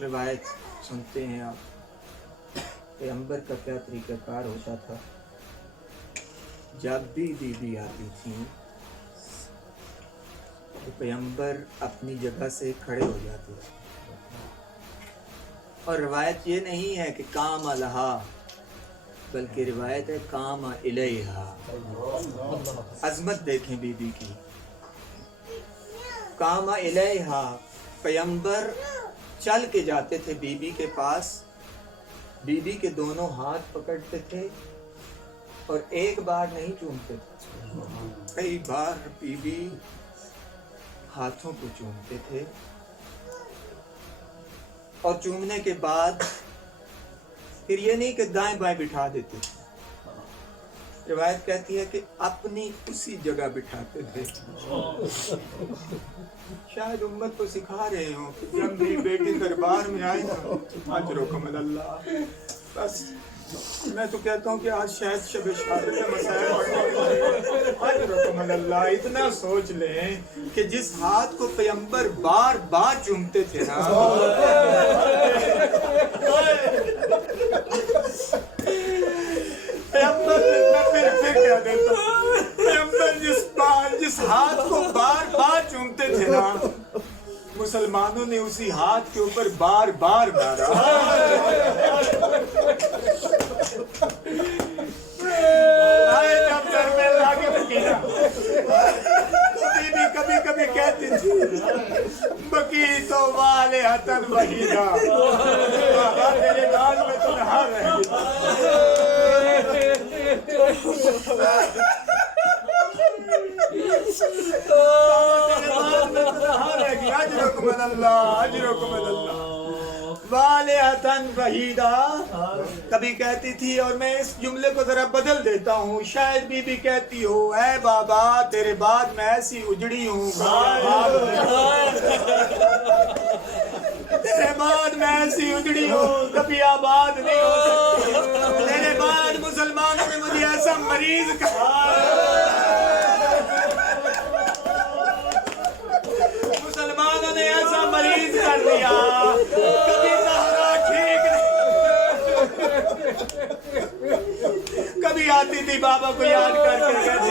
روایت سنتے ہیں آپ پیغمبر کا کیا طریقہ کار ہوتا تھا. جب بھی بی بی آتی تھی تو پیغمبر اپنی جگہ سے کھڑے ہو جاتے تھے. اور روایت یہ نہیں ہے کہ کام الہا، بلکہ روایت ہے کام الیہا. عظمت دیکھیں بی بی کی. کام الیہا، پیغمبر چل کے جاتے تھے بی بی کے پاس، بی بی کے دونوں ہاتھ پکڑتے تھے اور ایک بار نہیں چومتے تھے، کئی بار بی بی ہاتھوں کو چومتے تھے. اور چومنے کے بعد پھر یہ نہیں کہ دائیں بائیں بٹھا دیتے تھے، روایت کہتی ہے کہ اپنی اسی جگہ بٹھاتے تھے. شاید امت کو سکھا رہے ہوں کہ جب میری بیٹی دربار میں آئے نا، اجرکم اللہ. بس میں تو کہتا ہوں کہ آج شاید شب شہادت کا مسائل اجرکم اللہ. اتنا سوچ لیں کہ جس ہاتھ کو پیغمبر بار بار چومتے تھے نا، پیغمبر جس ہاتھ کو بار بار چومتے تھے نا، مسلمانوں نے اسی ہاتھ کے اوپر بار بار مارا. جب سر میں لاگے بکینا بیوی کبھی کبھی کہتی تھی بکی تو والہتن وحیدہ، بابا تیرے دال میں تنہا رہی. اجرکم اللہ، اجرکم اللہ. والہتن وحیدہ کبھی کہتی تھی، اور میں اس جملے کو ذرا بدل دیتا ہوں، شاید بی بی کہتی ہو اے بابا تیرے بعد میں ایسی اجڑی ہوں، تیرے بعد میں ایسی اجڑی ہوں کبھی آباد نہیں ہو سکتی. تیرے بعد مسلمانوں نے مجھے ایسا مریض کہا، مسلمانوں نے ایسا مریض کر دیا، کبھی زہرا ٹھیک نہیں. کبھی آتی تھی بابا کو یاد کر کے کہتی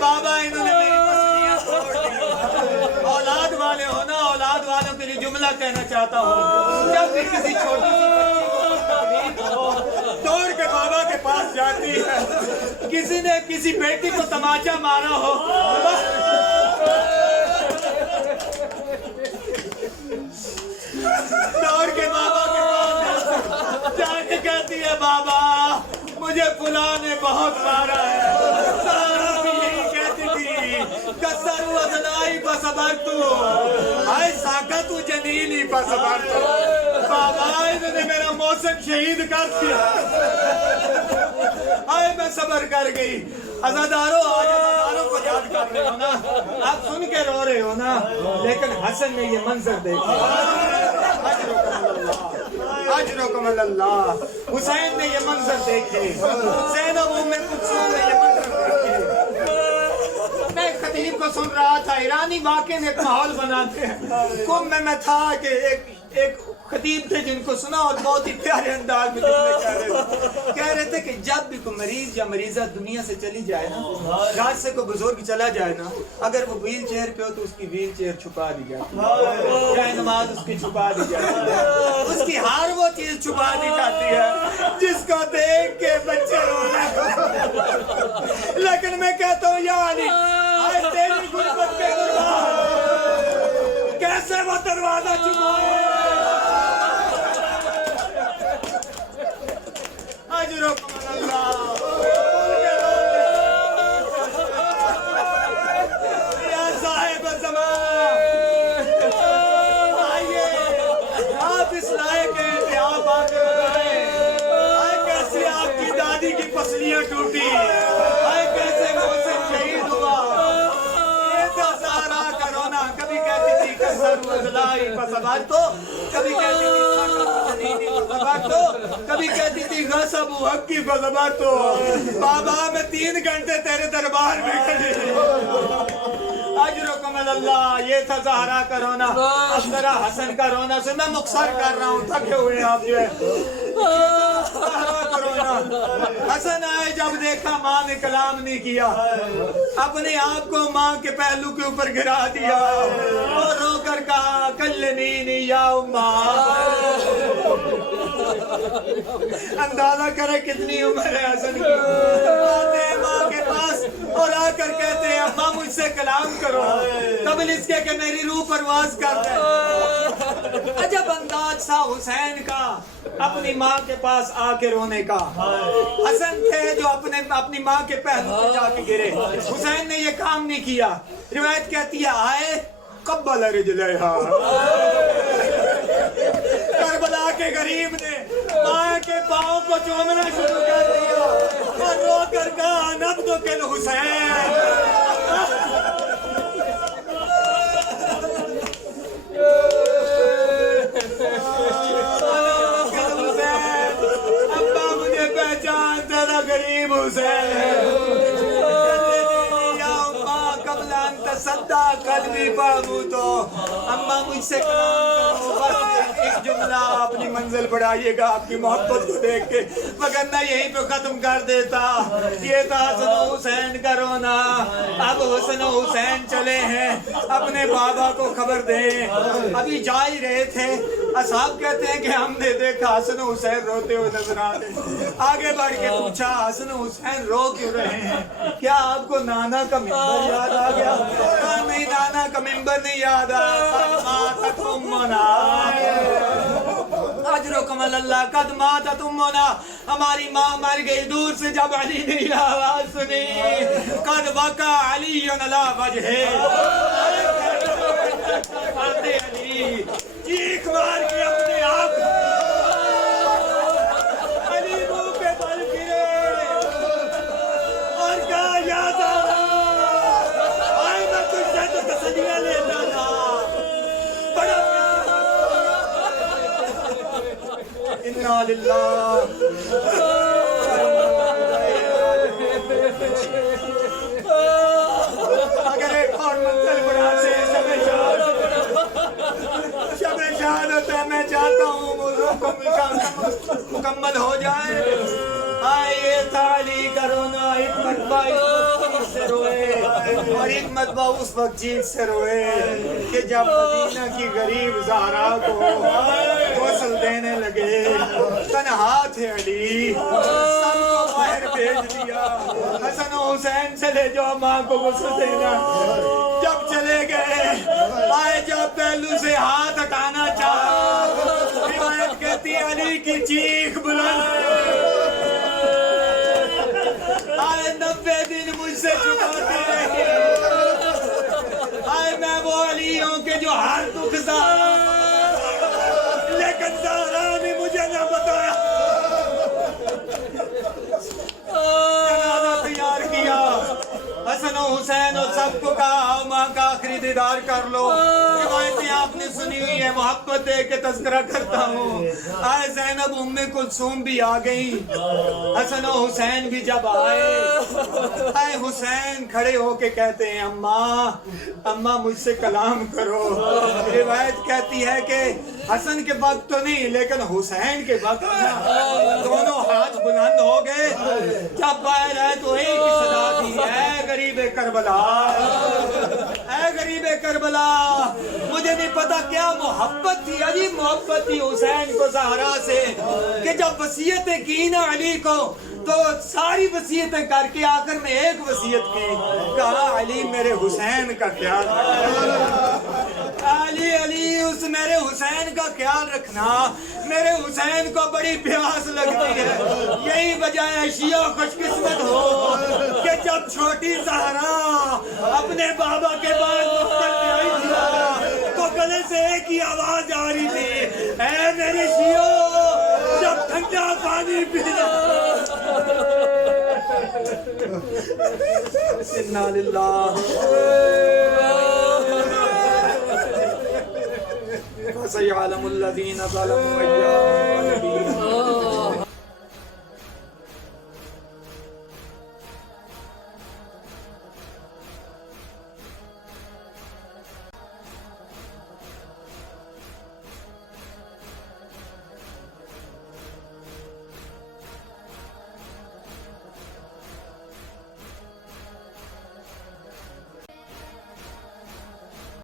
بابا انہوں نے میری پسلیاں توڑ دی. اولاد والے ہو نا، اولاد والوں کے لیے جملہ کہنا چاہتا ہوں، جب بھی کسی چھوٹی سی بچی کو تکلیف ہو دوڑ کے بابا کے پاس جاتی ہے. کسی نے کسی بیٹی کو تماچا مارا ہو، دوڑ کے بابا کے پاس جا کے کہتی ہے بابا مجھے فلاں نے بہت مارا ہے. سارا بھی یہی کہتی تھی کسر وزنائی فصبرتو، آئے ساکت و جنینی فصبرتو. بابا انہوں نے میرا موسم شہید کر دیا، آئے میں صبر کر گئی. عزاداروں آج عزاداروں کو یاد کر رہے ہو نا، آپ سن کے رو رہے ہو نا، لیکن حسن نے یہ منظر دیکھا. اجرکم اللہ. حسین نے یہ منظر دیکھے، زینب ام کلثوم نے یہ منظر دیکھے. میں خطیب کو سن رہا تھا، ایرانی واقعے نے ایک ماحول بناتے ہیں. کم میں تھا کہ ایک خطیب تھے جن کو سنا اور بہت ہی پیارے انداز میں کہہ رہے تھے کہ جب بھی کوئی مریض یا مریضہ دنیا سے چلی جائے نا، گھر سے کوئی بزرگ چلا جائے نا، اگر وہ ویل چیئر پہ ہو تو اس کی ویل چیئر چھپا دی جاتی ہے، جائے نماز اس کی چھپا دی جاتی ہے، اس کی ہر وہ چیز چھپا دی جاتی ہے جس کو دیکھ کے بچے رو رہے. لیکن میں کہتا ہوں یا علی، آج تیری غربت کے دروازے کیسے وہ دروازہ چھپائے. اجرکم اللہ. یا صاحب زمان، آئیے آپ اس لائق ہیں کہ آپ آگے بتائیں آئے کیسے آپ کی دادی کی پسلیاں ٹوٹی، آئے کیسے محسن شہید ہوا. یہ تو سارا کرونا. کبھی کہتی تھی کسر وزلائی فصبرتو، کبھی کہتی تھی کبھی کہتی تھی غصب حق کی فصبرتو. بابا میں 3 گھنٹے تیرے دربار میں کھڑی اجرکم اللہ. یہ تھا زہرا کا رونا. اب ذرا حسن کا رونا سے میں مختصر کر رہا ہوں, تھکے ہوئے آپ جو ہے. زہرا کا رونا. حسن آئے جب دیکھا ماں نے کلام نہیں کیا, اپنے آپ کو ماں کے پہلو کے اوپر گرا دیا اور رو کر کہا کلنینی یا اماں. اندازہ کرے کتنی عمر ہے حسن کی. آتے ہیں ماں کے پاس اور آ کر کہتے ہیں اماں مجھ سے کلام کرو, قبل اس کے کہ میری روح پرواز کر دے. عجب انداز تھا حسین کا اپنی ماں کے پاس آ کے رونے کا. حسن تھے جو اپنی ماں کے پہلو پہ جا کے گرے. حسین نے یہ کام نہیں کیا. روایت کہتی ہے آئے قبل رجلیہا, کربلا کے غریب نے ماں کے پاؤں کو چومنا شروع کر دیا اور رو کر کہا نبضک الحسین. ابا مجھے پہچانتا تھا غریب حسین ہے. صدا قلبی بابو تو اماں مجھ سے کلام کرو, بس ایک جملہ اپنی منزل بڑھائیے گا آپ کی محبت کو دیکھ کے, وگرنہ یہیں پہ ختم کر دیتا. یہ تھا حسن و حسین کا رونا. اب حسن و حسین چلے ہیں اپنے بابا کو خبر دیں. ابھی جا ہی رہے تھے, اصحاب کہتے ہیں کہ ہم نے دیکھا حسن و حسین روتے ہوئے نظر آتے. آگے بڑھ کے پوچھا حسن و حسین رو کیوں رہے ہیں, کیا آپ کو نانا کا ممبر یاد آ گیا؟ نہیں نانا کا ممبر نہیں یاد اجرکم اللہ قد ماتت امنا. ہماری ماں مر گئی دور سے جب علی نے یہ آواز سنی. قد وقع علی علی وجہہ, علی چیخ مار کے اپنے آپ علی منہ پہ بل گرے اور کہا یا زہرا تسلیاں لیتا تھا. بڑا انا للہ. اگر ایک اور منزل بڑھا سے شب شہادت ہے, میں چاہتا ہوں موضوع کو مکمل ہو جائے. آئیے تعالی کرونا. ایک مرتبہ اس سے روئے اور ایک مرتبہ اس وقت چیخ سے روئے کہ جب مدینہ کی غریب زہرا کو غسل دینے لگے. تنہا تھے علی, سب کو باہر بھیج دیا. حسن و حسین چلے جو ماں کو غسل دینا. جب چلے گئے آئے جب پہلو سے ہاتھ ہٹانا چاہا, روایت کہتی علی کی چیخ بلند. آئے 90 دن مجھ سے چھپاتے رہے. آئے میں وہ علی ہوں کہ جو ہر دکھ سہا, لیکن زہرا نے مجھے نہ بتایا. جنازہ تیار کیا, حسن و حسین اور سب کو کہا ماں کا آخری دیدار کر لو. روایتیں آپ نے سنی ہوئی ہے, محبت دے کے تذکرہ کرتا ہوں. آئے زینب ام کلثوم بھی آ گئی. حسن و حسین بھی جب آئے حسین کھڑے ہو کے کہتے ہیں اماں اماں مجھ سے کلام کرو. روایت کہتی ہے کہ حسن کے وقت تو نہیں لیکن حسین کے وقت دونوں ہاتھ بلند ہو گئے. جب باہر آئے تو ایک ہی صدا دی, اے غریب کربلا, اے غریب کربلا. مجھے نہیں پتا کیا محبت تھی, عجیب محبت تھی حسین کو زہرا سے کہ جب وصیتیں کی نا علی کو تو ساری وصیتیں کر کے آخر میں ایک وصیت کی, کہا علی میرے حسین کا خیال علی اس میرے حسین کا خیال رکھنا. میرے حسین کو بڑی پیاس لگتی ہے. یہی وجہ ہے شیعہ خوش قسمت ہو کہ جب چھوٹی زہرا اپنے بابا کے بعد مقتل میں آئی تھی تو گلے سے ایک ہی آواز آ رہی تھی, اے میرے شیعہ جب ٹھنڈا پانی پینا. انا للہ. سيعلم الذين ظلموا أيام